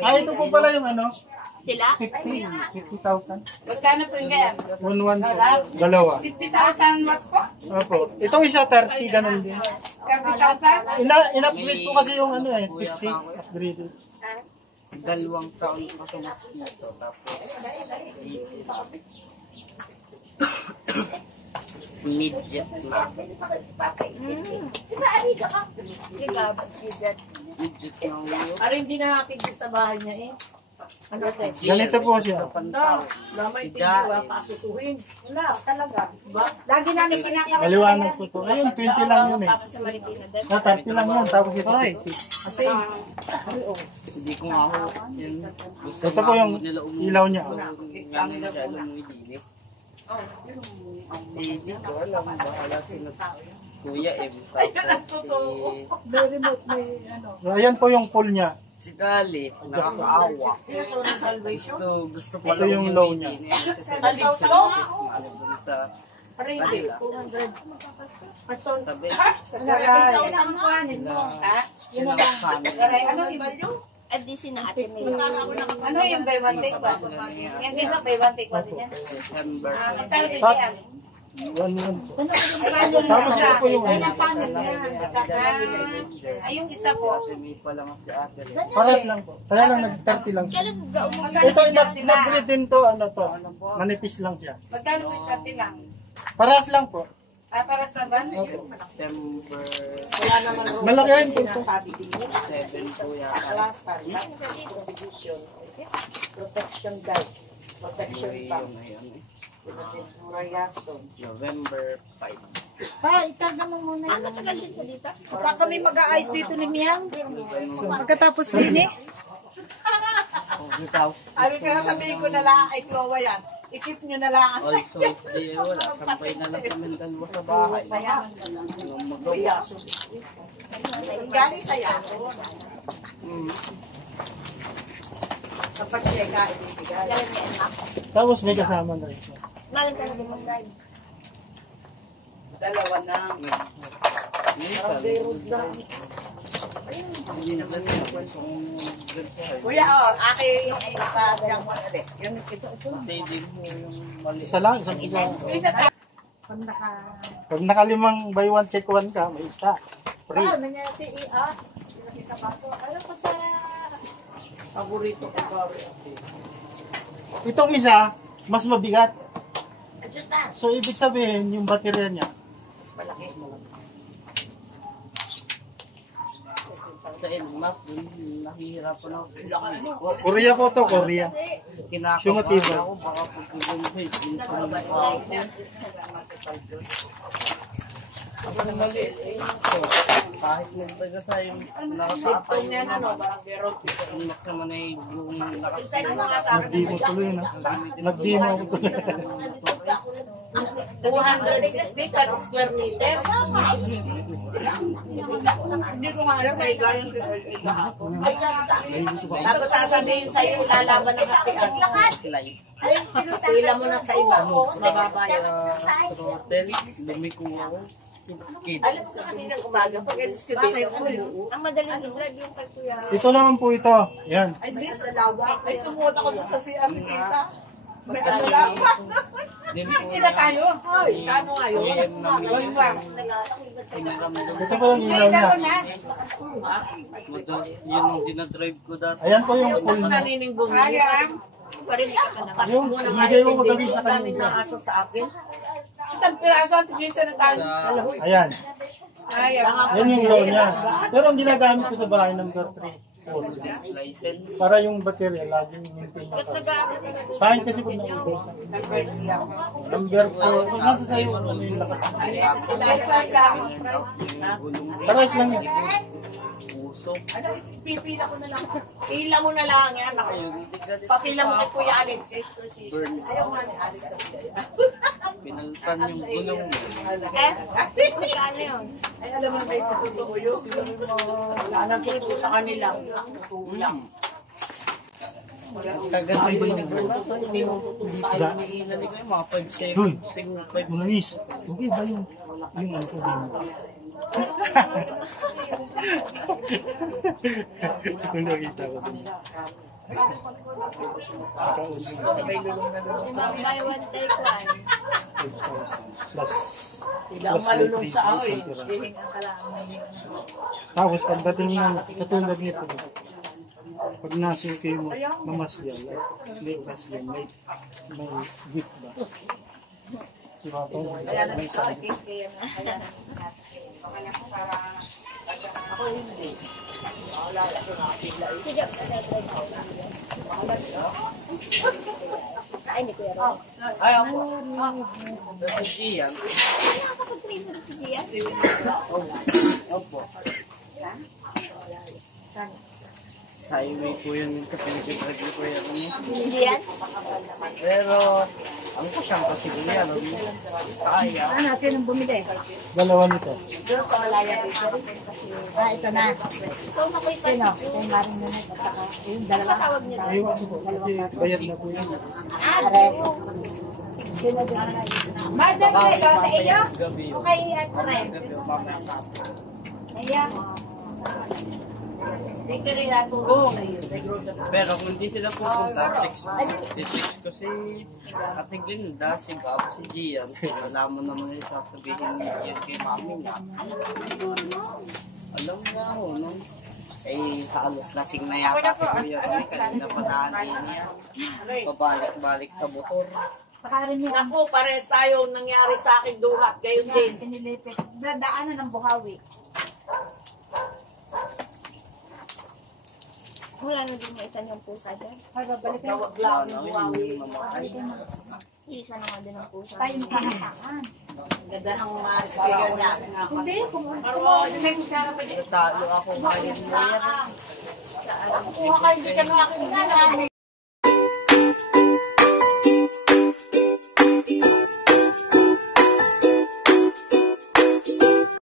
Ah, ito po pala yung ano? Sila? 50,000. Magkano po yung kaya? 1,1 po. Dalawa. 50,000 watts po? Opo. Itong isa 30, ganun din. 30,000? In-upgrade po kasi yung ano eh, 50 upgraded. 2 taon pa sa mosquito. Tapos, immediate na. Immediate na. Pero hindi nakakigil sa bahay niya eh. Ano te? Ganito po siya. Lamay tingin, pasusuhin. Wala, talaga. Diba? Lagi namin kinakaroon. Maliwanag po to. Ayun, 20 lang yun eh. Tapos sa Marikina din. Sa 30 lang yun, tapos ito 50. Hindi ko nga ako. Ito po yung ilaw niya. Hindi ko alam. Bahala sila. Kuya tapos So, ayan po yung pull niya. si Kali, nakakaawa. Gusto ko Ito yung low niya. Sa Arrange, 200. tabi. Ano iba yun? Adisi na ate May. Ano yung buy one take one? Yan din ba buy one take one din yan? December. Magkano po yan? 1,1 po. Tapos ito po yung ano. Yung isa po. May pa lang si ate. Paras lang po. Kaya lang nag-30 lang siya. Ito, in-upgrade din to, ano to. Manipis lang siya. Magkano po yung 30 lang? Paras lang po. Para sa ban? September Wala naman ro. Malaki rin po ito. Sabi din niya. 7 po yata. Alaska. Division. Protection guide. Protection bank. Rayason. November 5. Ano tagal din sa dito? Baka kami mag-aayos dito ni Miyang. Pagkatapos din eh. Sabi ka sabihin ko na lang ay Chloe yan. I-keep nyo na lang. All Souls Day, wala. Tambay na lang kami dalawa sa bahay. Walang magawa. Galing sa yaso. Kapag siya ibigay. Tapos may kasama na rin siya. Malang ka na din mag-guide. Dalawa na. Kuya, aking isa diyang ulit. Yan, ito. Hindi mo yung mali. Isa lang, isang isa. Pag nakalimang buy one take one ka, may isa. Free. Paborito ko ba? Itong isa, mas mabigat. So, ibig sabihin, yung baterya niya, Sa Elmap, nahihirapan ako. Korea po to, Korea. Kinakabahan ako, baka pagkukumpay. Ako na mali. Kahit nagtaga sa yung nakatapay yung unak naman ay yung Nag-demo tuloy na. Nag-demo ako tuloy. 260 per square meter. Hindi ko nga alam kay Gayon. Bago sasabihin sa'yo, ilalaban ng kapian. slide. Pila mo na sa iba. Mababa yun. Hotel, lumiko ako. Kid. Alam ko kanina umaga, pag alis ko dito. Ang madaling i-vlog yung pagkuya. Ito naman po ito. Yan. Ay, di sa lawa. Ay, sumuot ako dun sa CR kita. May asalawa. Kila tayo. Kano ngayon? Ito po yung ilaw niya. Yun ang dinadrive ko dati. Ayan po yung pull niya. Kanining bumili. Parinig ka na. Kasi Yung muna bigay mo magabi sa dami kanila. ng aso sa akin. Isang piraso ang tigisa na tayo. Ayan. Ayaw. Yan yung low niya. Pero ang ginagamit ko sa bahay number 3. License. Para yung baterya, laging maintain na ka. Kain kasi pag naubos. Number 4. Nasa sa'yo, ano yung lakas. Pares lang yun. Usok. Ano, pipila ko na lang. Pila mo na lang yan. Papila mo kay Kuya Alex. Burn. Ayaw nga ni Alex. Pinaltan yung gulong. Magkano yun? Ay, alam mo na kayo sa totoo yun. Wala nang tipo sa kanila. Tulang. Kaganda yung gulong. Hindi mo tayo nilalagay. Mga 5 Doon. seconds. Bunanis. Okay ba yung ano ko din? Kung nakita ko din. May lulong na lulong. Yung mga buy one take one. 8,000 plus Sila ang malulong sa ako eh. Hihingan ka lang. tapos pagdating ng katulad nito, pag nasa kayo mo, mamasyal, hindi masyal, may gift ba? Si Papa, may sabi. Ako hindi. Sige. Ay, hindi ko yan. Ay, ako. Si Gian. Nakakapag-trainer si Gia. Opo. Sa highway po yun minsan pinipipregli ko yan. Hindi yan? Pero, ang kusang kasi niya, kaya. Sinong bumili? Dalawa nito. Doon sa Malaya dito. Ito na. Ikaw na ko ito. Sino? Yung maring na yung dalawa. Patawag niyo. Ayun po, kasi bayad na po yun. Sino din? Madyan ko ito sa iyo. Gabi yun. Okay, at rin. Gabi yun, mamaya tapos. Ayan. Oo. Pero kung hindi sila pupunta, text ko si Ate Glinda, si Bob, si Gian. Alam mo naman yung sasabihin ni Gian kay mami niya. Alam nga ho, no? Eh, halos lasing na yata si Kuya Ronnie. Kanina pa naanin niya. Pabalik-balik sa motor. Naku, pares tayo nangyari sa akin duhat. Gayon din. Pinilipit. Daanan ng buhawi. Wala na din may isa niyong pusa dyan. Ay, babalik kayo. Tawag lang ng Ano, buhawi. hindi mamatay. Isa naman din ang pusa. Tayo nakakataan. Ganda ng speaker niya. Hindi, kung Natalo ako ngayon. kuha kayo, hindi ka na aking